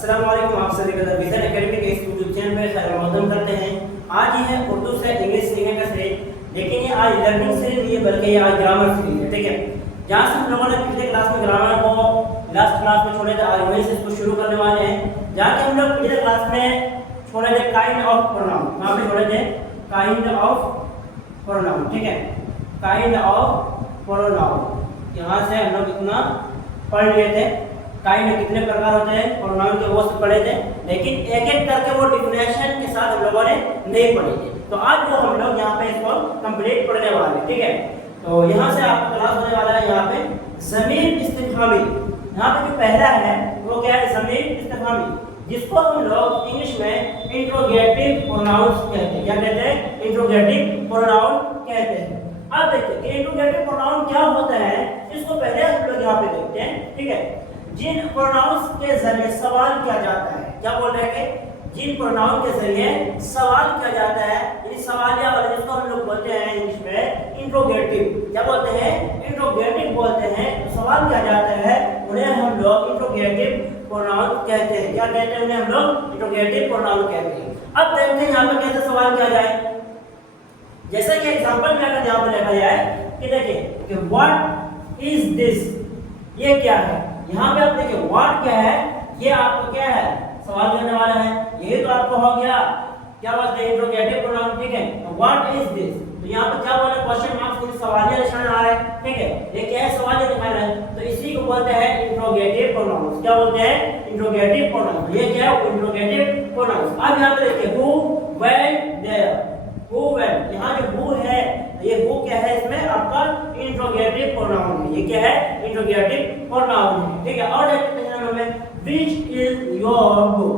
अस्सलाम वालेकुम, आप सभी का विजन एकेडमी के इस यूट्यूब चैनल पर खैर मक़दम करते हैं। आज ये है उर्दू से इंग्लिश सीखने का सीरीज, लेकिन ये आज लर्निंग सीरीज नहीं है बल्कि ये आज ग्रामर सीरीज है। ठीक है, जहाँ से हम लोगों ने पिछले क्लास में ग्रामर को लास्ट क्लास में छोड़े थे, आज वहीं से इसको शुरू करने वाले हैं। जहाँ के हम लोग पिछले क्लास में छोड़े थे काइंड ऑफ प्रोनाउन, वहाँ पे छोड़े थे काइंड ऑफ प्रोनाउन। ठीक है, काइंड ऑफ प्रोनाउन, यहाँ से हम लोग इतना पढ़ लिए थे। काइंड कितने प्रकार होते हैं प्रोनाउन के, वो सब पढ़े थे, लेकिन एक एक करके वो डिफिनेशन के साथ हम लोगों ने नहीं पढ़े थे। तो आज वो हम लोग यहाँ पे इसको कंप्लीट पढ़ने वाले हैं। ठीक है, तो यहाँ से आपका क्लास होने वाला है यहाँ पे ज़मीर इस्तिफ़हामी। यहाँ पे जो पहला है वो क्या है, ज़मीर इस्तिफ़हामी, जिसको हम लोग इंग्लिश में इंट्रोगेटिव प्रोनाउंस कहते हैं। क्या कहते हैं? इंट्रोगेटिव प्रोनाउन कहते हैं। अब देखते हैं इंट्रोगेटिव प्रोनाउन क्या होता है, इसको पहले हम लोग यहाँ पे देखते हैं। ठीक है, जिन प्रोनाउंस के जरिए सवाल किया जाता है, क्या बोल रहे हैं, जिन प्रोनाउन के जरिए सवाल किया जाता है, यानी सवालिया वाले, जिसको हम लोग बोलते हैं इंग्लिश में इंट्रोगेटिव। क्या बोलते हैं? इंट्रोगेटिव बोलते हैं। तो सवाल किया जाता है, उन्हें हम लोग इंट्रोगेटिव प्रोनाउन कहते हैं। क्या कहते हैं? उन्हें हम लोग इंट्रोगेटिव प्रोनाउन कहते हैं। अब देखते हैं यहाँ पे कैसे सवाल किया जाए। जैसा कि एग्जांपल में अगर यहाँ पे लिखा जाए कि देखिए कि व्हाट इज दिस, ये क्या है। यहाँ पे आप देखिए व्हाट क्या है, ये आपको क्या है सवाल करने वाला है। ये तो आपको हो गया क्या बोलते हैं इंट्रोगेटिव प्रोनाउन। ठीक है, व्हाट इज दिस, तो यहाँ पे क्या बोला, क्वेश्चन मार्क्स के सवालिया निशान आ रहा है। ठीक है, ये क्या है, सवालिया दिखा रहा है, तो इसी को बोलते हैं इंट्रोगेटिव प्रोनाउन। क्या बोलते हैं? Interrogative pronoun. ये क्या है? Interrogative pronoun. अब यहाँ पे देखिए who went there, who went, यहाँ जो हु है, ये हु क्या है, इसमें आपका इंट्रोगेटिव प्रोनाउन है। ये क्या है? इंट्रोगेटिव प्रोनाउन है। ठीक है, और देखते हैं हमें which is your book,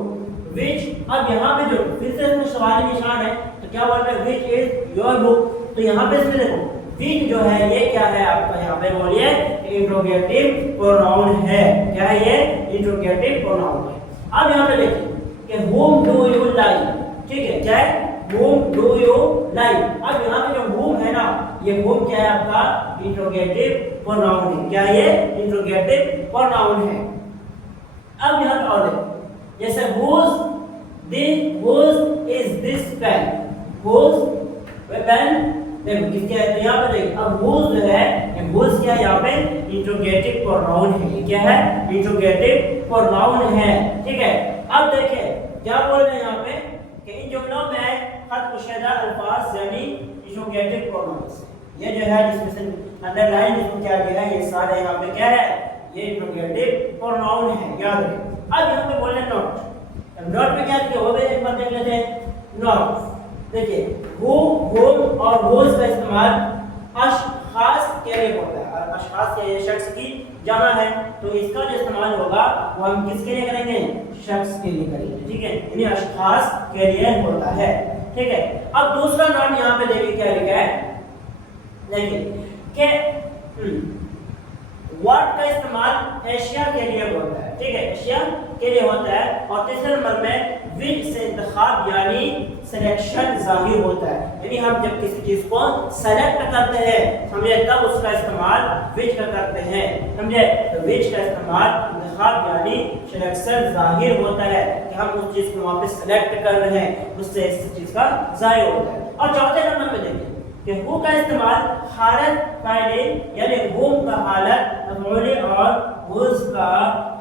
which. अब यहाँ पे जो फिर से इसमें सवाली निशान है, तो क्या बोल रहे हैं, व्हिच इज योर बुक। तो यहाँ पे इसमें देखो व्हिच जो है ये क्या है आपका, यहाँ पे बोलिए इंट्रोगेटिव प्रोनाउन है। क्या है ये? इंट्रोगेटिव प्रोनाउन है। अब यहाँ पे देखिए कि whom do you like, ठीक है, क्या है, whom do you like। अब यहाँ पे जो whom है ना, ये whom क्या है आपका इंट्रोगेटिव प्रोनाउन है। क्या है? ये इंट्रोगेटिव प्रोनाउन है। अब यहाँ पे और देखो जैसे whose is this pen, whose pen, देखो किसके है, तो यहाँ पे देखिए अब whose जो है, whose क्या है यहाँ पे इंट्रोगेटिव प्रोनाउन है। ये क्या है? इंट्रोगेटिव प्रोनाउन है। ठीक है, अब देखिए क्या बोल रहे हैं यहाँ पे कि इन जुमलों में खत कुशीदा अल्फाज यानी इंट्रोगेटिव प्रोनाउंस, ये जो है जिसमें से अंडरलाइन जिसको क्या गया है, ये सारे यहाँ पे क्या है, ये इंट्रोगेटिव प्रोनाउन है, याद रखें। अब यहाँ पे बोल रहे हैं नॉट, नॉट पे क्या लिखे वो भी एक बार देख लेते हैं। नॉट देखिए हु, हुम और हुज का इस्तेमाल अशखास के लिए होता है। अशखास के शख्स की जमा है, तो इसका जो इस्तेमाल होगा वो हम किसके लिए करेंगे? शख्स के लिए करेंगे। ठीक है, यानी अशखास के लिए होता है। ठीक है, अब दूसरा नॉट यहाँ पे देखिए क्या लिखा है, देखिए कि व्हाट का इस्तेमाल एशिया के लिए होता है। ठीक है, एशिया के लिए होता है। और तीसरे नंबर में विच से इंतखाब यानी सिलेक्शन जाहिर होता है, यानी हम जब किसी चीज को सेलेक्ट करते हैं समझे, तब उसका इस्तेमाल विच का करते हैं, समझे। तो विच का इस्तेमाल इंतखाब यानी सिलेक्शन जाहिर होता है कि हम उस चीज को वहां पे सेलेक्ट कर रहे हैं, उससे इस चीज का जाहिर होता है। और चौथे नंबर पे देखिए कि हु का इस्तेमाल हालत फाइले यानी हुम का हालत मफऊली और हुज का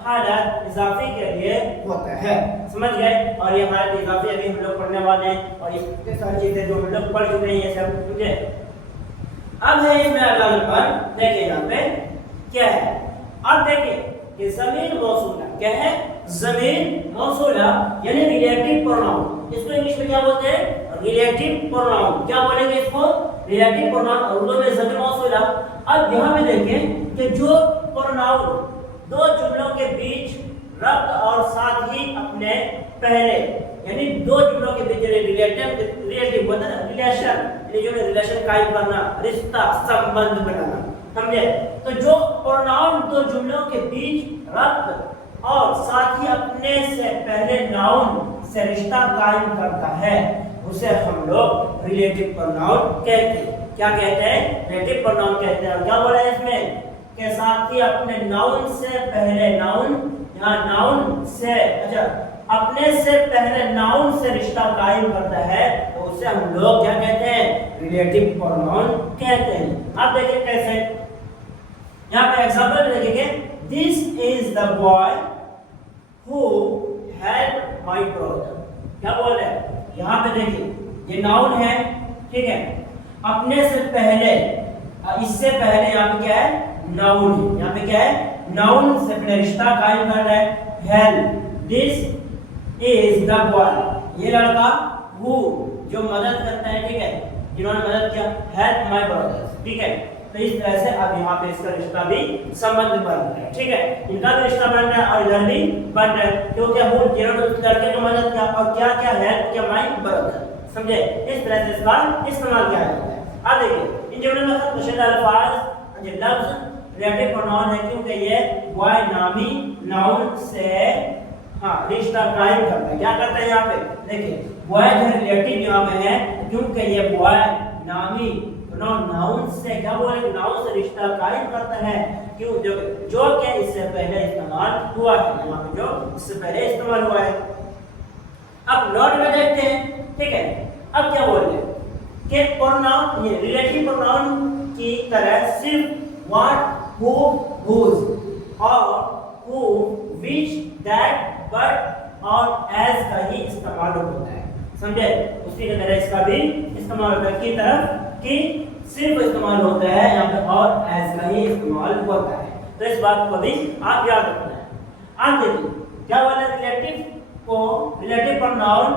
हालत इजाफी के लिए होता है, समझ गए। और ये हालत इजाफी अभी हम लोग पढ़ने वाले हैं, और ये सारी चीजें जो हम लोग पढ़ चुके हैं ये सब, समझे। अब है इसमें अगला नंबर, देखिए यहाँ पे क्या है। अब देखिए कि ज़मीर मौसूला क्या है, ज़मीर मौसूला यानी रिलेटिव प्रोनाउन, इसको इंग्लिश में क्या बोलते हैं, रिलेटिव प्रोनाउन। क्या बोलेंगे इसको? रिलेटिव प्रोनाउन, उर्दू में ज़मीर मौसूला। अब यहाँ पे देखें कि जो प्रोनाउन दो जुमलों के बीच रब्त और साथ ही अपने पहले, यानी दो जुमलों के बीच रिलेटिव होता है, रिलेशन, यानी जो रिलेशन कायम करना, रिश्ता संबंध बनाना, समझे। तो जो प्रोनाउन दो जुमलों के बीच रब्त और साथ ही अपने से पहले नाउन से रिश्ता कायम करता है, उसे हम लोग रिलेटिव प्रोनाउन कहते हैं। क्या कहते हैं? रिलेटिव प्रोनाउन कहते हैं। और क्या बोला है इसमें के साथ ही अपने नाउन से पहले, नाउन यहाँ नाउन से, अच्छा अपने से पहले नाउन से रिश्ता कायम करता है तो उसे हम लोग क्या कहते हैं, रिलेटिव प्रोनाउन कहते हैं। आप देखिए कैसे, यहाँ पे एग्जांपल देखेंगे, this is the boy who help my brother. क्या बोल रहे हैं, यहाँ पे देखिए ये नाउन है, ठीक है, अपने से पहले, इससे पहले यहाँ पे क्या है, नाउन है, यहाँ पे क्या है, नाउन से अपने रिश्ता कायम कर रहा है, help, this is the boy, ये लड़का, हु जो मदद करता है, ठीक है, जिन्होंने मदद किया, हेल्प माय ब्रदर, ठीक है। तो इस तरह से अब यहाँ पे इसका रिश्ता भी संबंध बन रहा है, ठीक है, इनका भी रिश्ता बन रहा है और इधर भी बन रहा है, क्योंकि हु जिन्होंने उस लड़के को मदद किया और क्या क्या हेल्प किया, माय ब्रदर, समझे, इस तरह से इसका इस्तेमाल किया जाता है। अब देखिए इन जुमलों में मुश्किल अल्फाज जो लफ्ज रिलेटिव प्रोनाउन है, क्योंकि ये बॉय नामी नाउन से रिश्ता कायम करता है। क्या करता है यहाँ पे देखिए, बॉय जो रिलेटिव यहाँ पे है, क्योंकि ये बॉय नामी नाउन से, क्या बोले, नाउन से रिश्ता कायम करता है, क्यों, जो क्या इससे पहले इस्तेमाल हुआ है, यहाँ पे जो इससे पहले इस्तेमाल हुआ है। अब नोट में देखते हैं, ठीक है, अब क्या बोल रहे हैं कि प्रोनाउन, ये रिलेटिव प्रोनाउन की तरह सिर्फ व्हाट, हु, हुज और हु, व्हिच, दैट, बट और एज का ही इस्तेमाल होता है, समझे, उसी की तरह इसका भी इस्तेमाल होता है, की तरफ कि सिर्फ इस्तेमाल होता है, यहाँ पे और एज का ही इस्तेमाल होता है। तो इस बात को भी आप याद रखना है। आप देखिए क्या बोले, रिलेटिव को रिलेटिव प्रोनाउन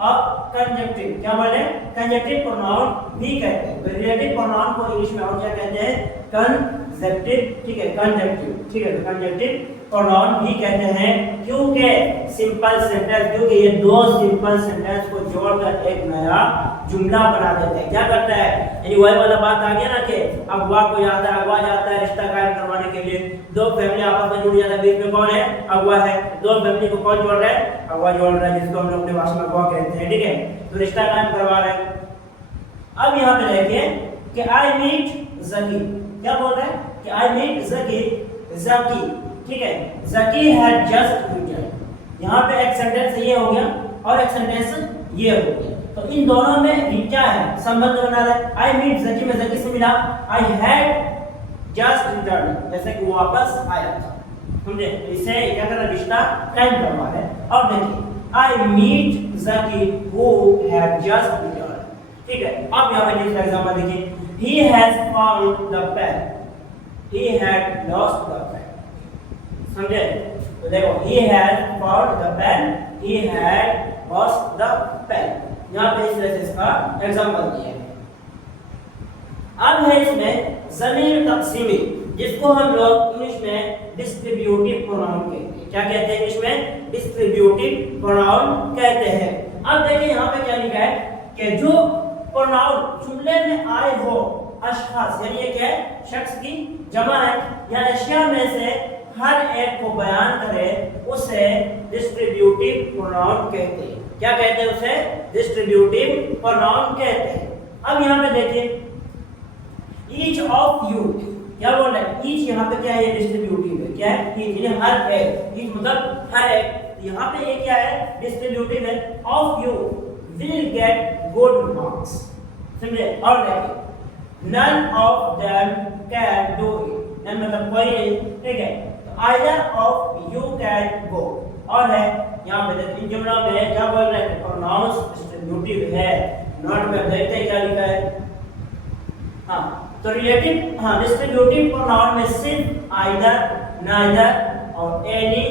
और कंजक्टिव, क्या बोले, कंजक्टिव प्रोनाउन भी कहते हैं। तो रिलेटिव प्रोनाउन को इंग्लिश में और क्या कहते हैं, कंजक्टिव, ठीक है, कंजक्टिव, ठीक है, तो कंजक्टिव प्रोनाउन भी कहते हैं, क्योंकि सिंपल सेंटेंस, क्योंकि ये दो सिंपल सेंटेंस को जोड़कर एक नया जुमला बना देते हैं। क्या करता है, यानी वही वाला बात आ गया ना कि अगवा को जाता है, अगवा जाता है रिश्ता कायम करवाने के लिए, दो फैमिली आपस में जुड़ जाता है, बीच में कौन है, अगवा है, दो फैमिली को कौन जोड़ रहा है, अगवा जोड़ रहा है, जिसको हम लोग अपने भाषा में अगवा कहते हैं, ठीक है, तो रिश्ता कायम करवा रहे हैं। अब यहाँ पे देखिए कि आई मीट जकी, क्या बोल रहे हैं कि आई मीट जकी, जकी, ठीक है, जकी हैड जस्ट रिटर्न, यहाँ पे एक सेंटेंस ये हो गया और एक सेंटेंस ये हो गया, तो इन दोनों में क्या है, संबंध बना रहा है। आई मीट जकी में जकी से मिला, आई हैड जस्ट रिटर्न, जैसे कि वो वापस आया था, समझे, इसे क्या कर रहा, रिश्ता कायम करवा रहे हैं। और देखिए I meet Zaki who had just return, ठीक है। अब यहाँ पे दूसरा एग्जांपल देखिए, he has found the pen, he had lost the pen, समझे, तो देखो he had found the pen, he had lost the pen, यहाँ पे इस तरह से इसका एग्जांपल दिया है। अब है इसमें ज़मीर तक़सीमी, जिसको हम लोग इंग्लिश में डिस्ट्रीब्यूटिव प्रोनाउन कहते हैं। क्या कहते हैं इंग्लिश में, डिस्ट्रीब्यूटिव प्रोनाउन कहते हैं। अब देखिए यहाँ पे क्या लिखा है कि जो प्रोनाउन जुमले में आए हो अशखास, यानी ये क्या है, शख्स की जमा है या अशिया में से हर एक को बयान करे, उसे डिस्ट्रीब्यूटिव प्रोनाउन कहते हैं। क्या कहते हैं उसे, डिस्ट्रीब्यूटिव प्रोनाउन कहते हैं। अब यहाँ पे देखिए ईच ऑफ यू, क्या बोल रहा है, ईच यहाँ पे क्या है, ये डिस्ट्रीब्यूटिव है, क्या है, ईच यानी हर एक, ईच मतलब हर एक, यहाँ पे ये क्या है, डिस्ट्रीब्यूटिव है। Of you will get good marks, समझे। और देखिए none of them can do it, none मतलब कोई नहीं, ठीक है, तो either of you can go। और है यहाँ पे देखिए जुमला में क्या बोल रहे हैं, प्रोनाउंस डिस्ट्रीब्यूटिव है। नोट में देखते हैं क्या लिखा है, हाँ, तो रिलेटिव, हाँ, डिस्ट्रीब्यूटिव प्रोनाउन में सिर्फ either, neither और any,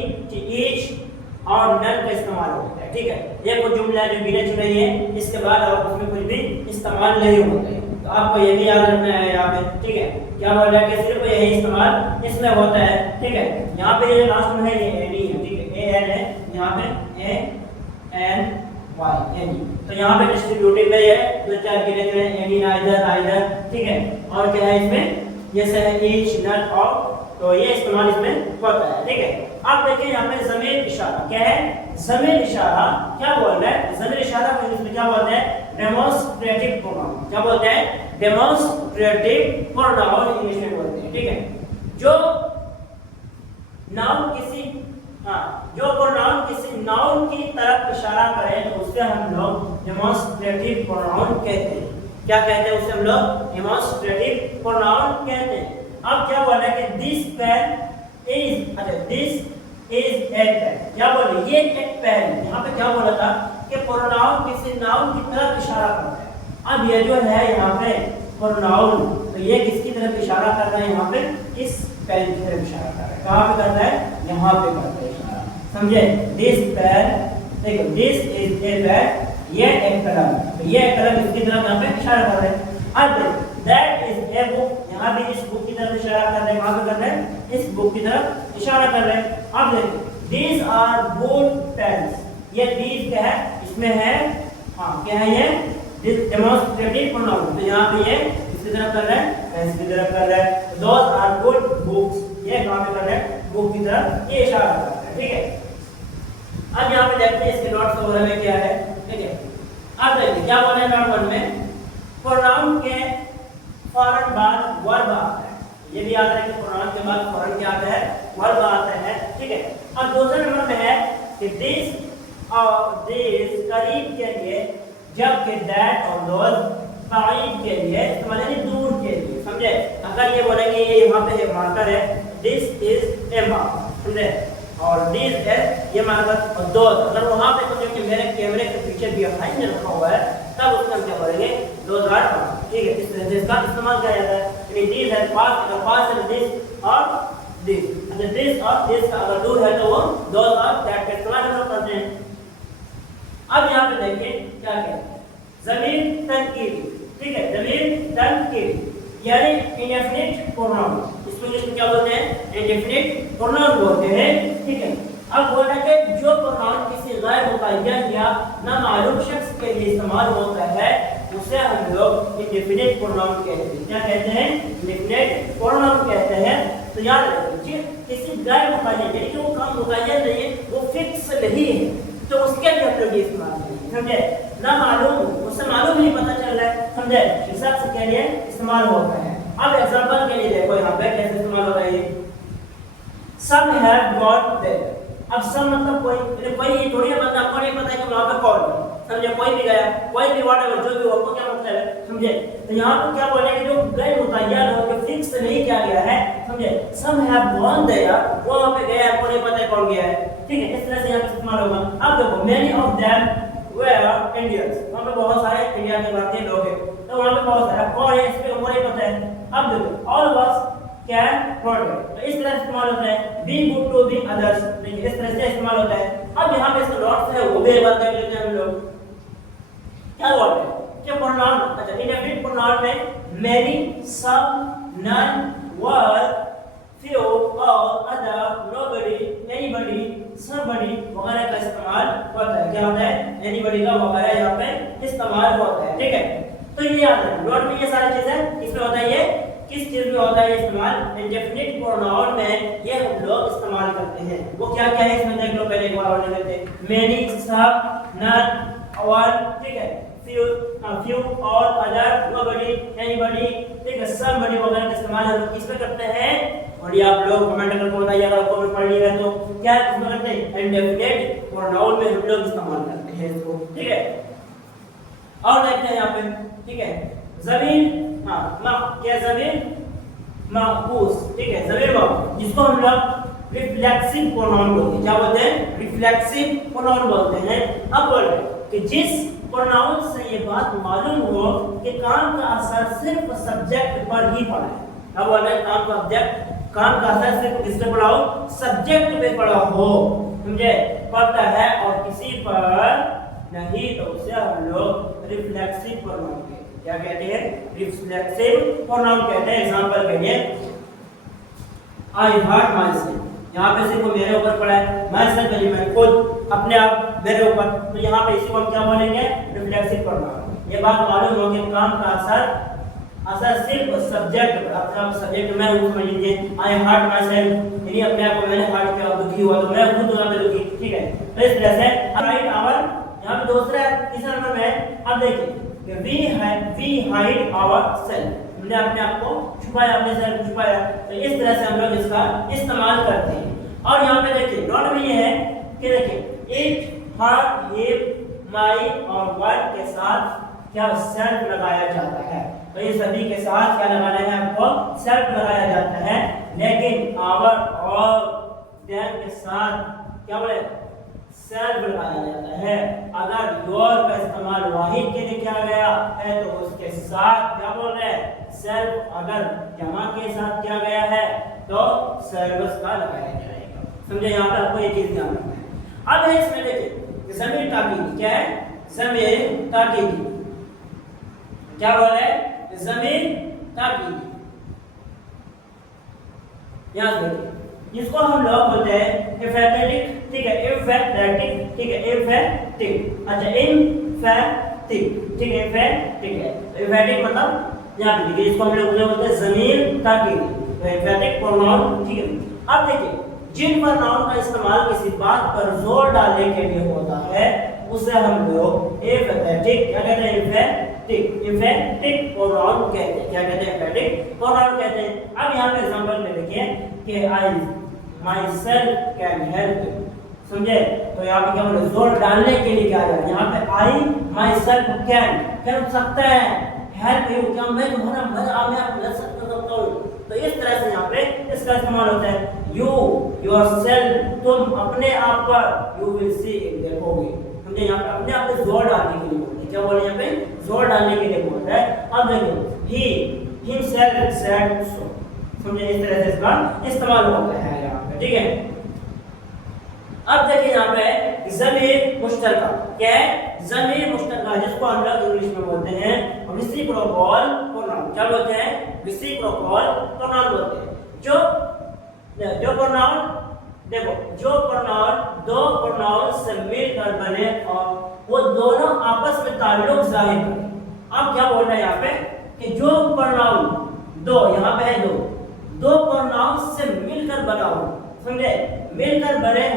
each और नन का इस्तेमाल होता है, ठीक है। ये कुछ जुमला जो गिने चुने हैं, इसके बाद और उसमें कुछ भी इस्तेमाल नहीं होते, तो आपको ये भी याद रखना है यहाँ पे, ठीक है। क्या बोल रहा है कि सिर्फ यही इस्तेमाल इसमें होता है, ठीक है। यहाँ पे ये लास्ट में है, ये एनी है, ठीक है, ए एन है, यहाँ पे ए एन वाई, एनी, तो यहाँ पे डिस्ट्रीब्यूटिव है, ये दो चार गिने चुने, एनी, नाइदर, नाइदर, ठीक है। और क्या है इसमें, ये से है ईच, नन और, तो ये इस्तेमाल इसमें होता है, ठीक है। आप देखिए यहाँ पे ज़मीर इशारा, क्या है, ज़मीर इशारा क्या बोल रहा है, ज़मीर इशारा को इंग्लिश में क्या बोलते हैं, डेमोंस्ट्रेटिव प्रोनाउन, क्या बोलते हैं, डेमोंस्ट्रेटिव प्रोनाउन इंग्लिश में बोलते हैं, ठीक है। जो नाउन किसी हाँ, जो प्रोनाउन किसी नाउन की तरफ इशारा करे तो उसे हम लोग डेमोंस्ट्रेटिव प्रोनाउन कहते हैं। क्या कहते हैं उसे हम लोग? डेमोंस्ट्रेटिव प्रोनाउन कहते हैं। अब क्या बोला कि दिस पेन इज, अच्छा दिस इज ए पेन, क्या बोले? ये एक पेन। यहाँ पे क्या बोला था कि प्रोनाउन किसी नाउन की तरफ इशारा करता है। अब ये जो है यहाँ पे प्रोनाउन, तो ये किसकी तरफ इशारा कर रहा है? यहाँ पे इस पेन की तरफ इशारा कर रहा है। कहाँ पे कर रहा है? यहाँ पे करता है इशारा, समझे? दिस पेन, देखो दिस इज ए पेन, ये एक कलम, तो ये कलम इसकी तरफ यहाँ पे इशारा कर रहे हैं। अब दैट इज ए बुक, यहाँ भी इस बुक की तरफ इशारा कर रहे हैं। कहाँ पे कर रहे हैं? इस बुक की तरफ इशारा कर रहे हैं। अब देखो these are good pens, ये these क्या है? इसमें है, हाँ क्या है ये? डेमोंस्ट्रेटिव प्रोनाउन, तो यहाँ पे ये इसकी तरफ कर रहे हैं, पेन्स की तरफ कर रहे हैं। those are good books, ये कहाँ पे कर रहे हैं? बुक की तरफ ये इशारा कर रहे हैं, ठीक है। अब यहाँ पे देखते हैं इसके नोट्स वगैरह में क्या है, ठीक है। अब देखिए क्या बोल रहे हैं नोट 1 में, प्रोनाउन के फौरन बाद वर्ब आता है। ये भी याद रखें कि प्रोनाउन के बाद फौरन क्या आता है? वर्ब आता है, ठीक है। अब दूसरे नंबर में है कि दिस और दिस करीब के लिए, जबकि दैट और दोज बाइद के लिए, मतलब दूर के लिए, समझे? अगर ये बोलेंगे ये यहाँ पे एक मार्कर है, दिस इज ए मार्कर, समझे? और दिस है ये मार्कर, और दोज अगर वहाँ पे कुछ तो मेरे कैमरे के पीछे भी हाइंड रखा हुआ है, तब उसका हम क्या बोलेंगे? दोज आर, ठीक है। इस तरह से इसका इस्तेमाल किया जाता है। दिस है पास, पास है दिस और दिस, अच्छा दिस और दिस का अगर दूर है तो वो दोज और दैट का इस्तेमाल हम लोग करते हैं। अब यहाँ पे देखिए क्या कहते हैं, ज़मीर तनकीद, ठीक है, ज़मीर तनकीद यानी इंडेफिनिट प्रोनाउन, इसको इंग्लिश में क्या बोलते हैं? इंडेफिनिट प्रोनाउन बोलते हैं, ठीक है। अब बोल रहे हैं कि जो प्रोनाउन किसी गैर मुतय्यन या नामालूम शख्स के लिए इस्तेमाल होता है उसे हम लोग इंडेफिनिट प्रोनाउन कहते हैं। क्या कहते हैं? इंडेफिनिट प्रोनाउन कहते हैं। तो याद रखिए किसी गैर मुतय्यन, यानी कि वो काम मुतय्यन नहीं है, वो फिक्स नहीं है, तो उसके लिए हम लोग ये इस्तेमाल करेंगे, समझे? ना मालूम, उससे मालूम नहीं पता चल रहा है, समझे? इस शख्स के लिए इस्तेमाल होता है। अब एग्जांपल के लिए देखो यहाँ पे कैसे इस्तेमाल हो रहा है ये, some have gone there। अब सब मतलब कोई ये थोड़ी है, मतलब आपको नहीं पता है कि वहाँ पे कौन है, समझे? कोई भी गया, कोई भी व्हाटएवर जो भी हो, आपको क्या मतलब है, समझे? तो यहाँ पे क्या बोलेंगे जो गैर मुतय्यन हो, जो फिक्स नहीं किया गया है, समझे? some have gone there, वो वहाँ पे गया, आपको नहीं पता है कौन गया है, ठीक है। इस तरह से यहाँ पे इस्तेमाल होगा। अब देखो many of them were Indians, वहाँ पे बहुत सारे इंडिया के भारतीय लोग हैं, तो वहाँ पे बहुत सारा कौन है इस पे हमको नहीं पता है। अब देखो all of us can protect, तो इस तरह से इस्तेमाल होता है। be good to the others, देखिए इस तरह से इस्तेमाल होता है। अब यहाँ पे इसका नोट्स है वो भी एक बार देख लेते हैं हम लोग। क्या बोल रहे हैं कि प्रोनाउन, अच्छा इंडेफिनिट प्रोनाउन में many, some, none, were, few, all, other, nobody, anybody, somebody वगैरह का इस्तेमाल होता है। क्या होता है? anybody का वगैरह यहाँ पे इस्तेमाल होता है, ठीक है। तो ये याद रखना, नोट में ये सारी चीजें इसमें होता है। ये किस चीज में होता है इस्तेमाल? इंडेफिनिट प्रोनाउन में ये हम लोग इस्तेमाल करते हैं। वो क्या क्या है इसमें देख लो, पहले एक बार और देख लेते हैं। many, some, none, all, ठीक है, few, all, other, nobody, anybody, ठीक है, somebody वगैरह का इस्तेमाल हम लोग इसमें करते हैं। और ये आप लोग कमेंट करके बताइए अगर आपको पढ़ लिया है तो क्या इसमें करते हैं? इंडेफिनिट प्रोनाउन में हम लोग इस्तेमाल करते हैं इसको, ठीक है। और देखते हैं यहाँ पे, ठीक है, ज़मीर, हाँ मा, क्या ज़मीर माकूस, ठीक है, ज़मीर माकूस जिसको हम लोग रिफ्लेक्सिव प्रोनाउन बोलते हैं। क्या बोलते हैं? रिफ्लेक्सिव प्रोनाउन बोलते हैं। अब बोल रहे हैं कि जिस प्रोनाउन से ये बात मालूम हो कि काम का असर सिर्फ सब्जेक्ट पर ही पड़ा है। अब बोल रहे हैं काम का असर सिर्फ किससे पड़ा हो? सब्जेक्ट पे पड़ा हो, समझे? पड़ता है और किसी पर नहीं, तो उसे हम लोग रिफ्लेक्सिव प्रोनाउन कहते हैं। क्या कहते हैं? रिफ्लेक्सिव प्रोनाउन कहते हैं। एग्जांपल के लिए आई हर्ट माई सेल्फ, यहाँ पे सिर्फ मेरे ऊपर पड़ा है, माई सेल्फ यानी मैं खुद, अपने आप, मेरे ऊपर, तो यहाँ पे इसी को हम क्या बोलेंगे? Reflexive pronoun. ये बात मालूम हो कि काम का असर सिर्फ सब्जेक्ट पर, अपना सब्जेक्ट मैं हूँ, समझ लीजिए आई हर्ट माई सेल्फ यानी अपने आप को मैंने हर्ट किया, दुखी हुआ, तो मैं खुद यहाँ पे दुखी, ठीक है। तो इस तरह से राइट आवर, यहाँ पे दूसरा तीसरा नंबर में अब देखिए वी हाइड आवर सेल्फ, हमने अपने आप को छुपाया, अपने सेल्फ को छुपाया, तो इस तरह से हम लोग इसका इस्तेमाल करते हैं। और यहाँ पे देखिए नोट में ये है कि देखिए इट, हर, हिम, माई और वर्ड के साथ क्या सेल्फ लगाया जाता है। तो ये सभी के साथ क्या लगाना है आपको, सेल्फ लगाया जाता है। लेकिन आवर और देम के साथ क्या बोले, सेल्फ लगाया जाता है। अगर योर का इस्तेमाल वाहिद के लिए किया गया है तो उसके साथ क्या बोल रहे हैं, सेल्फ। अगर जमा के साथ किया गया है तो सर्वस का लगाया जाएगा। समझे, यहाँ पे आपको ये चीज ध्यान रखना है। अब है इसमें देखिए ज़मीर ताकीदी क्या है, ज़मीर ताकीदी क्या बोल रहे हैं, ज़मीर ताकीदी। यहाँ देखिए इसको हम लोग बोलते हैं एम्फैटिक, ठीक है, एम्फैटिक, ठीक है, एम्फैटिक। अच्छा एम्फैटिक, ठीक है, एम्फैटिक है। तो एम्फैटिक मतलब यहाँ पे देखिए इसको हम लोग बोलते हैं ज़मीर ताकीदी, तो एम्फैटिक प्रोनाउन, ठीक है। अब देखिए जिन प्रोनाउन का इस्तेमाल किसी बात पर जोर डालने के लिए होता है उसे हम लोग एम्फैटिक क्या कहते हैं, एम्फैटिक प्रोनाउन कहते हैं। क्या कहते हैं, एम्फैटिक प्रोनाउन कहते हैं। अब यहाँ पे एग्जांपल में देखिए कि आई माई सेल्फ कैन हेल्प, समझे। तो यहाँ पे क्या बोले, जोर डालने के लिए क्या है, यहाँ पे आई माई सेल्फ कैन कर सकता है, हेल्प यू क्या मैं तुम्हारा मदद सकता हूँ। तो इस तरह से यहाँ पे इसका इस्तेमाल होता है। यू योरसेल्फ, तुम अपने आप पर, यू विल सी, देखोगे। समझे, यहाँ पे अपने आप पे जोर डालने के लिए बोलते हैं। क्या बोले, यहाँ पे जोर डालने के लिए बोल रहा है। अब देखो ही हिमसेल्फ सेड सो, समझे, इस तरह से इसका इस्तेमाल होता है यहाँ पे, ठीक है। अब देखिए यहाँ पे ज़मीर मुश्तरका क्या है, ज़मीर मुश्तरका जिसको हम लोग इंग्लिश में बोलते हैं रेसिप्रोकल प्रोनाउन। क्या बोलते हैं, रेसिप्रोकल प्रोनाउन बोलते हैं। जो प्रोनाउन देखो, जो प्रोनाउन दो प्रोनाउन से मिलकर बने और वो दोनों आपस में ताल्लुक जाहिर करें। अब क्या बोल रहे हैं यहाँ पे कि जो प्रोनाउन दो, यहाँ पे है दो प्रोनाउन से मिलकर बना हो, समझे, मिलकर बने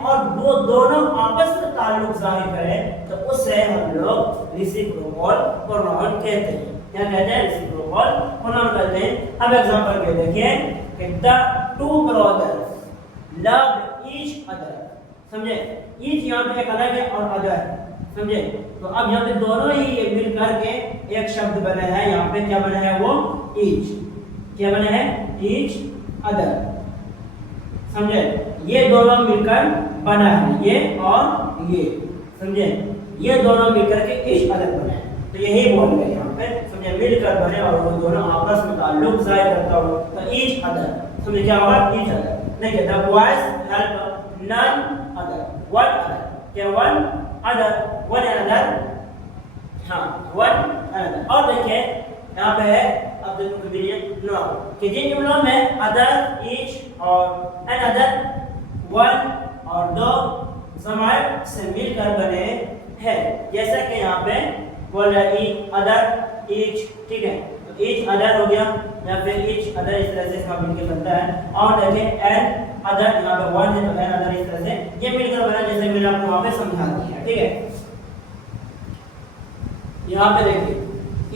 और वो दोनों आपस में ताल्लुक जाहिर करें तो उसे हम लोग रेसिप्रोकल प्रोनाउन कहते हैं। क्या कहते हैं, रेसिप्रोकल प्रोनाउन कहते हैं। अब एग्जांपल पे देखिए कि the two brothers love each other, समझे, ईच यहाँ पे एक अलग है और अदर, समझे। तो अब यहाँ पे दोनों ही ये मिल करके एक शब्द बने हैं। यहाँ पे क्या बना है, वो ईच, क्या बने हैं, ईच अदर, समझे। ये दोनों मिलकर बना है, ये और ये, समझे, ये दोनों मिलकर के ईच अदर बने हैं। तो यही बोल रहे हैं यहाँ पे, समझे, मिलकर बने और वो दोनों आपस में ताल्लुक जाहिर करता हो तो ईच अदर, समझे, क्या होगा, ईच अदर। देखिए the boys help none other, one other, क्या वन अदर, वन अदर, हाँ वन अदर। और देखिए यहाँ पे है, अब देखिए नो कि जिन जुमलों में अदर, ईच और एन अदर, वन और दो ज़माइर से मिलकर बने हैं। जैसा कि यहाँ पे बोल रहा है ईच अदर ईच, ठीक है, तो ईच अदर हो गया या फिर ईच अदर, इस तरह से इसका मिलकर बनता है। और देखिए एन अदर, यहाँ पे वन है तो एन अदर, इस तरह से ये मिलकर बना, जैसे मैंने आपको वहाँ पे समझा दिया, ठीक है। यहाँ पे देखिए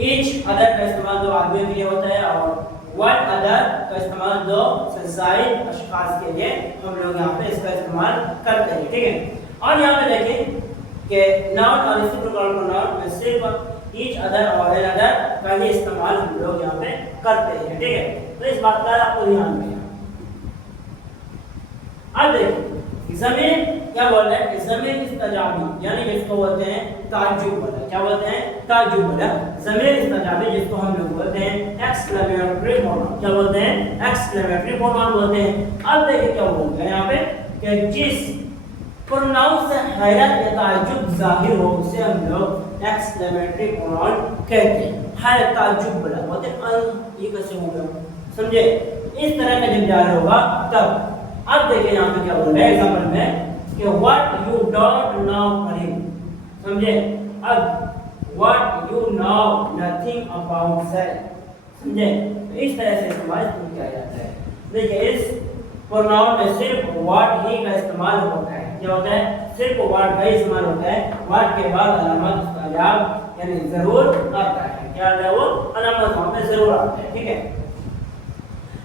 ईच अदर का इस्तेमाल दो आदमियों के लिए होता है और वन अदर का इस्तेमाल दो से ज़ायद अशखास के लिए हम लोग यहाँ पे इसका इस्तेमाल करते हैं, ठीक है। और यहाँ पे देखिए कि नाउन और रेसिप्रोकल प्रोनाउन में सिर्फ ईच अदर और एन अदर का ही इस्तेमाल हम लोग यहाँ पे करते हैं, ठीक है। तो इस बात का आपको ध्यान देना। अब देखिए ज़मीर क्या बोल रहे हैं, ज़मीर इस्तिजाबी यानी जिसको बोलते हैं ताज्जुब वाला, क्या बोलते हैं, ताज्जुब वाला ज़मीर इस्तिजाबी, जिसको हम लोग बोलते हैं एक्सक्लेमेटरी प्रोनाउन। क्या बोलते हैं, एक्सक्लेमेटरी प्रोनाउन बोलते हैं। अब देखिए क्या बोलते हैं यहाँ पे कि जिस प्रोनाउन से हैरत या ताज्जुब जाहिर हो उसे हम लोग एक्सक्लेमेटरी प्रोनाउन कहते हैं। हैरत ताज्जुब वाला बोलते हैं, ये कैसे हो गया, समझे, इस तरह का जब जाहिर होगा तब। अब देखिए यहाँ पे क्या बोल रहे हैं एग्जांपल में कि व्हाट यू डोंट नो करीम, समझे। अब what you know nothing about self, समझे, तो इस तरह से इस्तेमाल किया जाता है। देखिए इस प्रोनाउन में सिर्फ व्हाट ही का इस्तेमाल होता है। क्या होता है, सिर्फ व्हाट का इस्तेमाल होता है। व्हाट के बाद अलामत इस्तिजाब यानी जरूर आता है। क्या आता है, वो अलामत वहाँ पे जरूर आता है, ठीक है।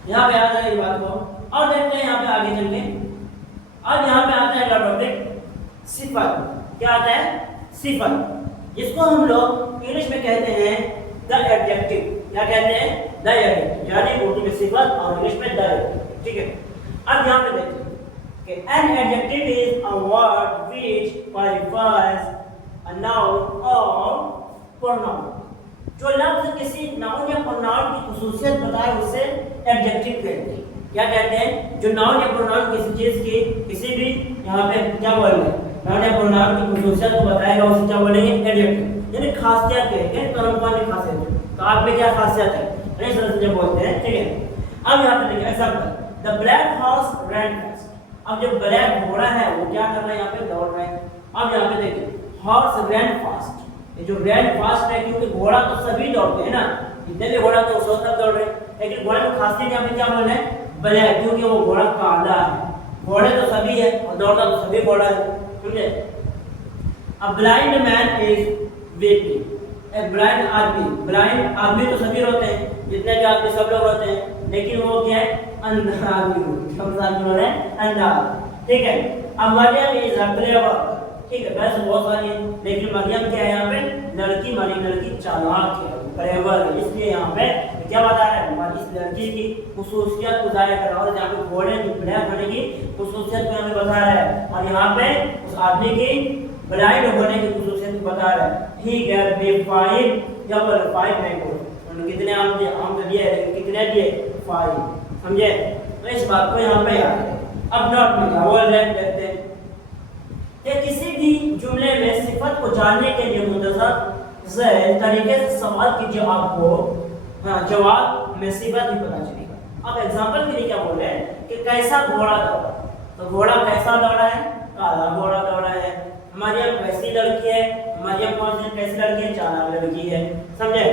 यहाँ पे याद रहे बात को। और देखते हैं यहाँ पे आगे चल के। अब यहाँ पे आता है अगला टॉपिक सिफत। क्या आता है? सिफत, जिसको हम लोग इंग्लिश में कहते हैं द एडजेक्टिव। क्या कहते हैं? द एडजेक्टिव, यानी उर्दू में सिफत और इंग्लिश में द एडजेक्टिव। ठीक है, अब यहाँ पे देखते हैं कि an adjective is a word which qualifies a noun और प्रोनाउन। जो लफ्ज किसी नाउन या प्रोनाउन की खुसूसियत बताए उसे एडजेक्टिव कहते हैं। क्या कहते हैं? जो नाउन या प्रोनाउन किसी चीज की किसी भी यहाँ पे क्या बोल रहे हैं, नाउन या प्रोनाउन की खुसूसियत को बताएगा उसे क्या बोलेंगे? एडजेक्टिव, यानी खासियत कहेंगे। तो कौन सी खासियत है, तो आप में क्या खासियत है, इस तरह से बोलते हैं। ठीक है, अब यहाँ पे देखिए example, the black horse ran fast. अब जो ब्लैक घोड़ा है वो क्या कर रहा है? यहाँ पे दौड़ रहा है। अब यहाँ पे देखिए हॉर्स रैन फास्ट, ये जो रैन फास्ट है क्योंकि घोड़ा तो सभी दौड़ते हैं ना, जितने भी घोड़ा तो उस तक दौड़ रहे हैं, लेकिन घोड़े में खासियत यहाँ पे क्या बोल रहे हैं? ब्लैक, क्योंकि वो घोड़ा काला है। घोड़े तो सभी है और दौड़ता तो सभी घोड़ा है, समझे? A blind man is weeping. एक ब्लाइंड आदमी तो सभी रोते हैं, जितने भी आदमी सब लोग रोते हैं, लेकिन वो क्या है? अंधा आदमी। कौन सा आदमी हो रहा है? अंधा। ठीक है, अब मरियम इज अ क्लेवर। ठीक है, वैसे बहुत सारी है, लेकिन मरियम क्या है यहाँ पे? लड़की चालाक है, क्लेवर है। इसलिए यहाँ पे क्या बता रहा है? इस लड़की की खुसूसियत को जाहिर कर रहा है, और यहाँ पे घोड़े की ब्लैक होने की खुसूसियत को हमें बता रहा है, और यहाँ पे उस आदमी की ब्लाइंड होने की खुसूसियत को बता रहा है। ही गैव मी 5 मैंगोज। उन्होंने कितने आम तो दिए, लेकिन कितने दिए? 5, समझे? तो इस बात को यहाँ पे याद है। अब नॉट में क्या देखते हैं कि किसी भी जुमले में सिफत को जानने के लिए मुख्तसर तरीके से सवाल कीजिए, आपको जवाब में सिफत ही पता चलेगा। अब एग्जांपल के लिए क्या बोल रहे हैं कि कैसा घोड़ा दौड़ा, तो घोड़ा कैसा दौड़ा है? काला घोड़ा दौड़ा है। मरियम कैसी लड़की है? मरियम कौन सी कैसी लड़की है? चालाक लड़की है, समझे?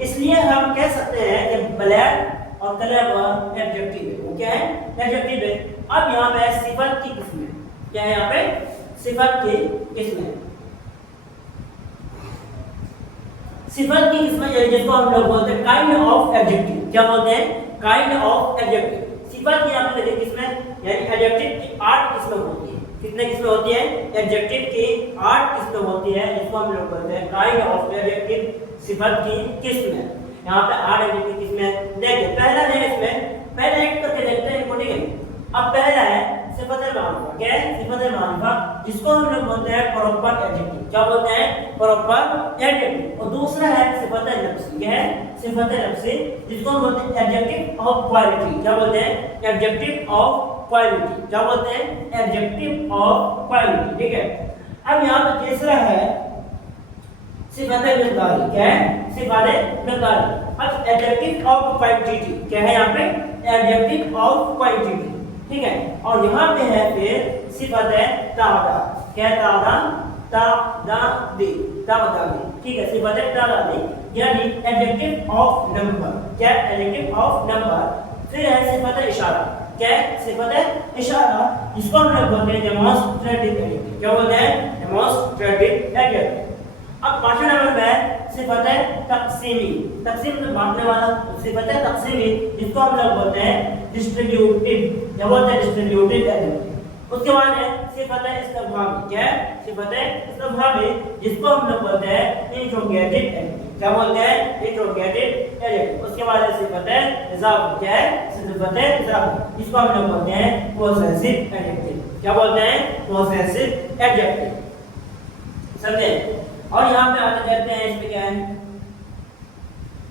इसलिए हम कह सकते हैं कि ब्लैक और क्लेवर एडजेक्टिव है। वो क्या है? एडजेक्टिव है। अब यहाँ पे सिफत की किस्में क्या है? यहाँ पे सिफत की किस्में, सिफत की किस्में जिसको हम लोग बोलते हैं काइंड ऑफ एडजेक्टिव। क्या बोलते हैं? Kind of adjective. सिफत की यहाँ पे देखिए किस्में, यानी एडजेक्टिव की 8 किस्में होती है। कितने किस्में होती है? एडजेक्टिव की 8 किस्में होती है, जिसको हम लोग बोलते हैं काइंड ऑफ एडजेक्टिव, सिफत की किस्में। यहाँ पे 8 एडजेक्टिव किस्में देखिए। पहला है इसमें, पहले एक करके देखते हैं इनको। ठीक है, अब पहला है सिफत मारिफा। क्या है? सिफत मारिफा, जिसको हम लोग बोलते हैं प्रॉपर एडजेक्टिव। क्या बोलते हैं? Proper adjective. और दूसरा है सिफत नफ्सी। क्या है? सिफत नफ्सी, जिसको हम बोलते हैं एडजेक्टिव ऑफ क्वालिटी। क्या बोलते हैं? Adjective of quality. क्या बोलते हैं? Adjective of quality. ठीक है, अब यहाँ पे तीसरा है सिफत मिक़दारी। क्या है? सिफत मिक़दारी। अब एडजेक्टिव ऑफ क्वांटिटी। क्या है यहाँ पे? Adjective of quantity. ठीक है, और यहाँ पे है फिर सिफत तादाद। क्या है? तादादी। ठीक है, सिफत तादादी, यानी एडजेक्टिव ऑफ नंबर। क्या है? Adjective of number. फिर है सिफत इशारा। क्या है? सिफत इशारा, जिसको हम लोग बोलते हैं डेमोंस्ट्रेटिव एडजेक्टिव। क्या बोलते हैं? Demonstrative adjective. अब पांचवें नंबर पे है सिफत तक़सीमी। तक़सीम में बांटने वाला, सिफत तक़सीमी, जिसको हम लोग बोलते हैं डिस्ट्रीब्यूटिव। क्या बोलते हैं? Distributive adjective. उसके बाद है सिफत इस्तिफ़हामी। क्या है? सिफत इस्तिफ़हामी, जिसको हम लोग बोलते हैं इंट्रोगेटिव एडजेक्टिव। क्या बोलते हैं? Interrogative adjective. उसके बाद है सिफत इज़ाफ़ी। क्या है? सिफत इज़ाफ़ी, जिसको हम लोग बोलते हैं पॉसेसिव एडजेक्टिव। क्या बोलते हैं? पॉसेसिव एडजेक्टिव, समझे? और यहाँ पे आगे देखते हैं इसमें क्या है।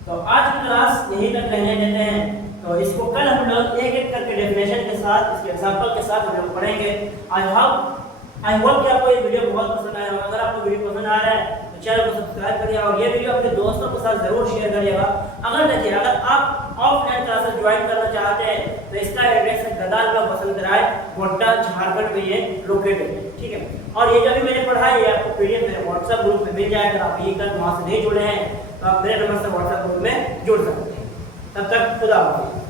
तो आज की क्लास यहीं तक रहने देते हैं। तो इसको कल हम लोग एक एक करके डेफिनेशन के साथ, इसके एग्जांपल के साथ हम लोग पढ़ेंगे। आई होप कि आपको ये वीडियो बहुत पसंद आया होगा। अगर आपको वीडियो पसंद आ रहा है तो चैनल को सब्सक्राइब करिए और ये वीडियो अपने दोस्तों के साथ जरूर शेयर करिएगा। अगर आप ऑफलाइन क्लासेस ज्वाइन करना चाहते हैं तो इसका एड्रेस है गदाल का बसंतराय, गोड्डा, झारखंड में ये लोकेटेड है। ठीक है, और ये जो भी मैंने पढ़ाई है आपको पीडीएफ मेरे व्हाट्सएप ग्रुप में मिल जाएगा। आप ये कल वहाँ से नहीं जुड़े हैं तो आप मेरे नंबर से व्हाट्सएप ग्रुप में जुड़ सकते हैं। तब तक खुदा हाफिज़।